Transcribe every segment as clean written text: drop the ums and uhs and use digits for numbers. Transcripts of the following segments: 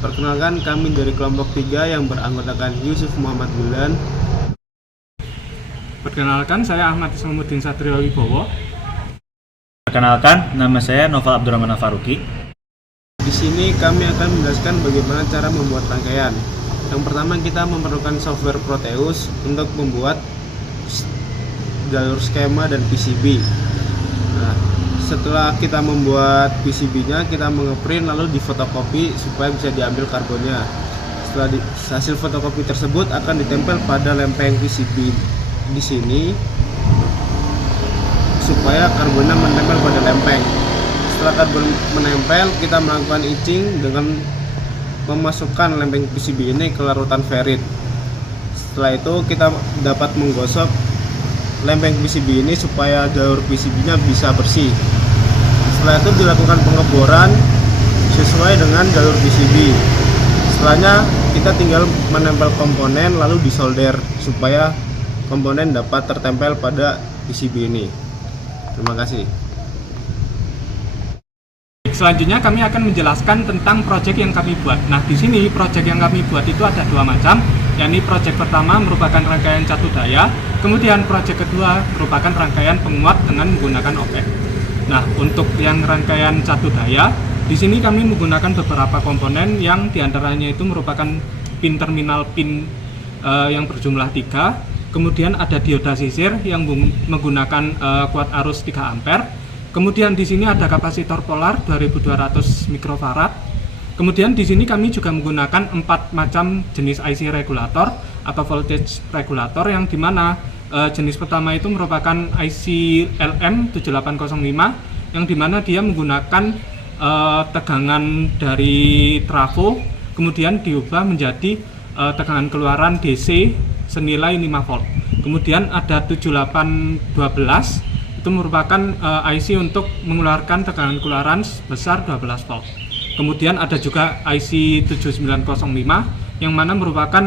Perkenalkan, kami dari kelompok 3 yang beranggotakan Yusuf Muhammad Bulan. Perkenalkan, saya Ahmad Islamuddin Satrio Wibowo. Perkenalkan, nama saya Noval Abdurrahman Al-Faruqi. Di sini kami akan menjelaskan bagaimana cara membuat rangkaian. Yang pertama, kita memerlukan software Proteus untuk membuat jalur skema dan PCB. Nah, setelah kita membuat PCB-nya, kita mengeprint lalu difotokopi supaya bisa diambil karbonnya. Setelah hasil fotokopi tersebut akan ditempel pada lempeng PCB di sini supaya karbonnya menempel pada lempeng. Setelah karbon menempel, kita melakukan etching dengan memasukkan lempeng PCB ini ke larutan ferrit. Setelah itu kita dapat menggosok lempeng PCB ini supaya jalur PCB-nya bisa bersih. Setelah itu dilakukan pengeboran sesuai dengan jalur PCB. Setelahnya kita tinggal menempel komponen lalu disolder supaya komponen dapat tertempel pada PCB ini. Terima kasih. Selanjutnya kami akan menjelaskan tentang proyek yang kami buat. Nah, di sini proyek yang kami buat itu ada dua macam, yakni proyek pertama merupakan rangkaian catu daya, kemudian proyek kedua merupakan rangkaian penguat dengan menggunakan OPEC. Nah, untuk yang rangkaian catu daya, di sini kami menggunakan beberapa komponen yang diantaranya itu merupakan pin terminal pin yang berjumlah 3, kemudian ada dioda sisir yang menggunakan kuat arus 3 ampere. Kemudian di sini ada kapasitor polar 2200 mikrofarad. Kemudian di sini kami juga menggunakan 4 macam jenis IC regulator atau voltage regulator, yang dimana jenis pertama itu merupakan IC LM7805 yang dimana dia menggunakan tegangan dari trafo kemudian diubah menjadi tegangan keluaran DC senilai 5 volt. Kemudian ada 7812, itu merupakan IC untuk mengeluarkan tegangan keluaran sebesar 12 volt. Kemudian ada juga IC 7905 yang mana merupakan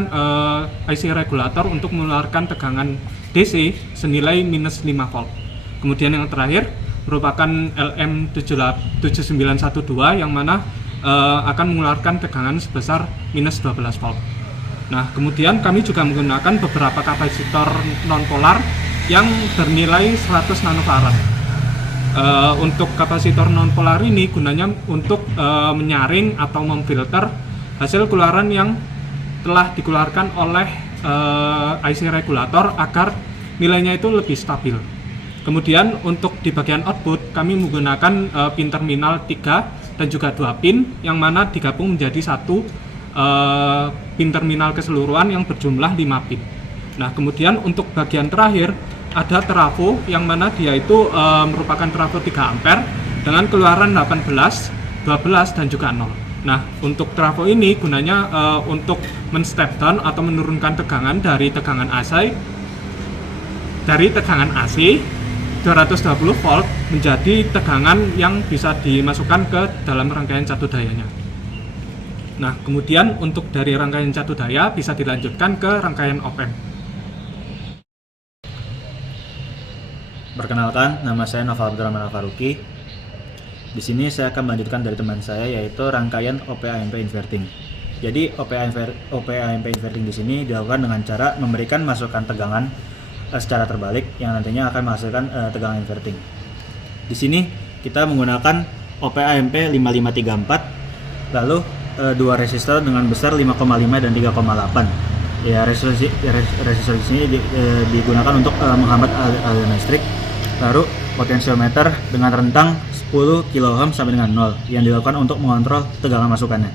IC regulator untuk mengeluarkan tegangan DC senilai minus 5 volt. Kemudian yang terakhir merupakan LM7912 yang mana akan mengeluarkan tegangan sebesar minus 12 volt. Nah, kemudian kami juga menggunakan beberapa kapasitor non-polar yang bernilai 100 nanofarad. Untuk kapasitor non-polar ini gunanya untuk menyaring atau memfilter hasil keluaran yang telah dikeluarkan oleh IC regulator agar nilainya itu lebih stabil. Kemudian untuk di bagian output kami menggunakan pin terminal 3 dan juga 2 pin yang mana digabung menjadi satu pin terminal keseluruhan yang berjumlah 5 pin. Nah, kemudian untuk bagian terakhir ada trafo yang mana dia itu merupakan trafo 3 ampere dengan keluaran 18, 12 dan juga 0. Nah, untuk trafo ini gunanya untuk men-step down atau menurunkan tegangan dari tegangan AC 220 volt menjadi tegangan yang bisa dimasukkan ke dalam rangkaian catu dayanya. Nah, kemudian untuk dari rangkaian catu daya bisa dilanjutkan ke rangkaian op-amp. Perkenalkan, nama saya Noval Abdurrahman Al-Faruqi. Di sini saya akan melanjutkan dari teman saya, yaitu rangkaian OP-AMP inverting. Jadi OP-AMP inverting di sini dilakukan dengan cara memberikan masukan tegangan secara terbalik yang nantinya akan menghasilkan tegangan inverting. Di sini kita menggunakan OP-AMP 5534, lalu dua resistor dengan besar 5,5 dan 3,8. Ya, resistor di sini digunakan untuk menghambat aliran listrik. Lalu potensiometer dengan rentang 10 kΩ sampai dengan 0 yang dilakukan untuk mengontrol tegangan masukannya.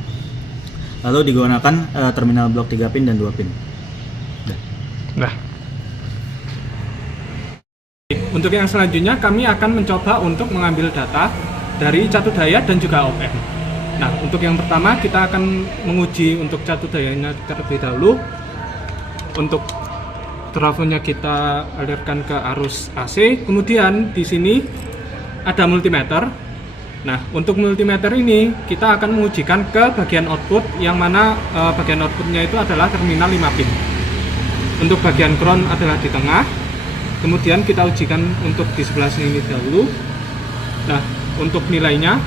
Lalu digunakan terminal blok 3 pin dan 2 pin. Nah, untuk yang selanjutnya kami akan mencoba untuk mengambil data dari catu daya dan juga op-amp. Nah, untuk yang pertama kita akan menguji untuk catu dayanya terlebih dahulu. Untuk trafonya kita alirkan ke arus AC. Kemudian di sini ada multimeter. Nah, untuk multimeter ini kita akan mengujikan ke bagian output yang mana bagian outputnya itu adalah terminal 5 pin. Untuk bagian ground adalah di tengah. Kemudian kita ujikan untuk di sebelah sini dahulu. Nah, untuk nilainya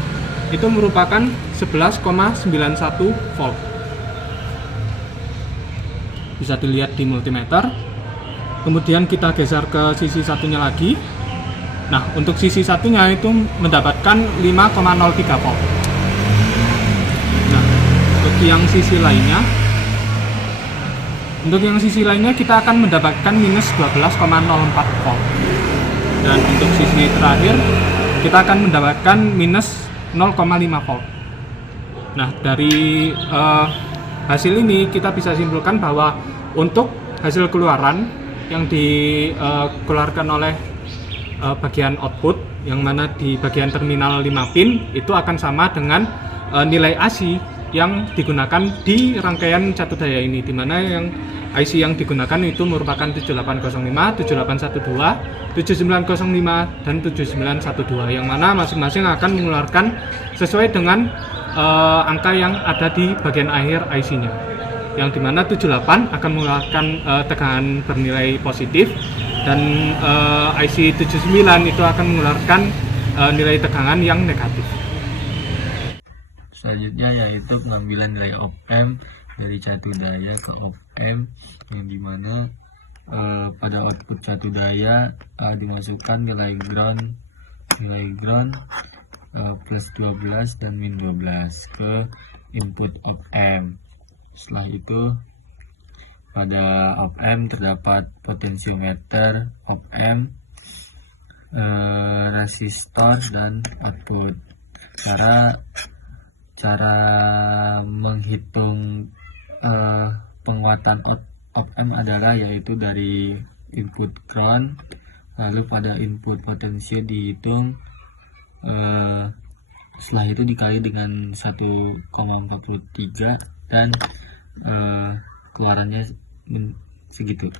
itu merupakan 11,91 volt. Bisa dilihat di multimeter. Kemudian kita geser ke sisi satunya lagi. Nah, untuk sisi satunya itu mendapatkan 5,03 volt. Nah, untuk yang sisi lainnya kita akan mendapatkan minus 12,04 volt. Dan untuk sisi terakhir kita akan mendapatkan minus 0,5 volt. Nah, dari hasil ini kita bisa simpulkan bahwa untuk hasil keluaran yang dikeluarkan oleh bagian output, yang mana di bagian terminal 5 pin itu akan sama dengan nilai AC yang digunakan di rangkaian catu daya ini, di mana yang IC yang digunakan itu merupakan 7805, 7812, 7905 dan 7912, yang mana masing-masing akan mengeluarkan sesuai dengan angka yang ada di bagian akhir IC-nya, yang dimana 78 akan mengeluarkan tegangan bernilai positif, dan IC 79 itu akan mengeluarkan nilai tegangan yang negatif. Selanjutnya yaitu pengambilan nilai op amp dari catu daya ke op amp, yang dimana pada output catu daya dimasukkan nilai ground plus 12 dan min 12 ke input op amp. Setelah itu pada op amp terdapat potensiometer op amp, resistor dan output. Cara menghitung penguatan op amp adalah yaitu dari input ground, lalu pada input potensio dihitung, setelah itu dikali dengan 1,43 dan keluarannya segitu.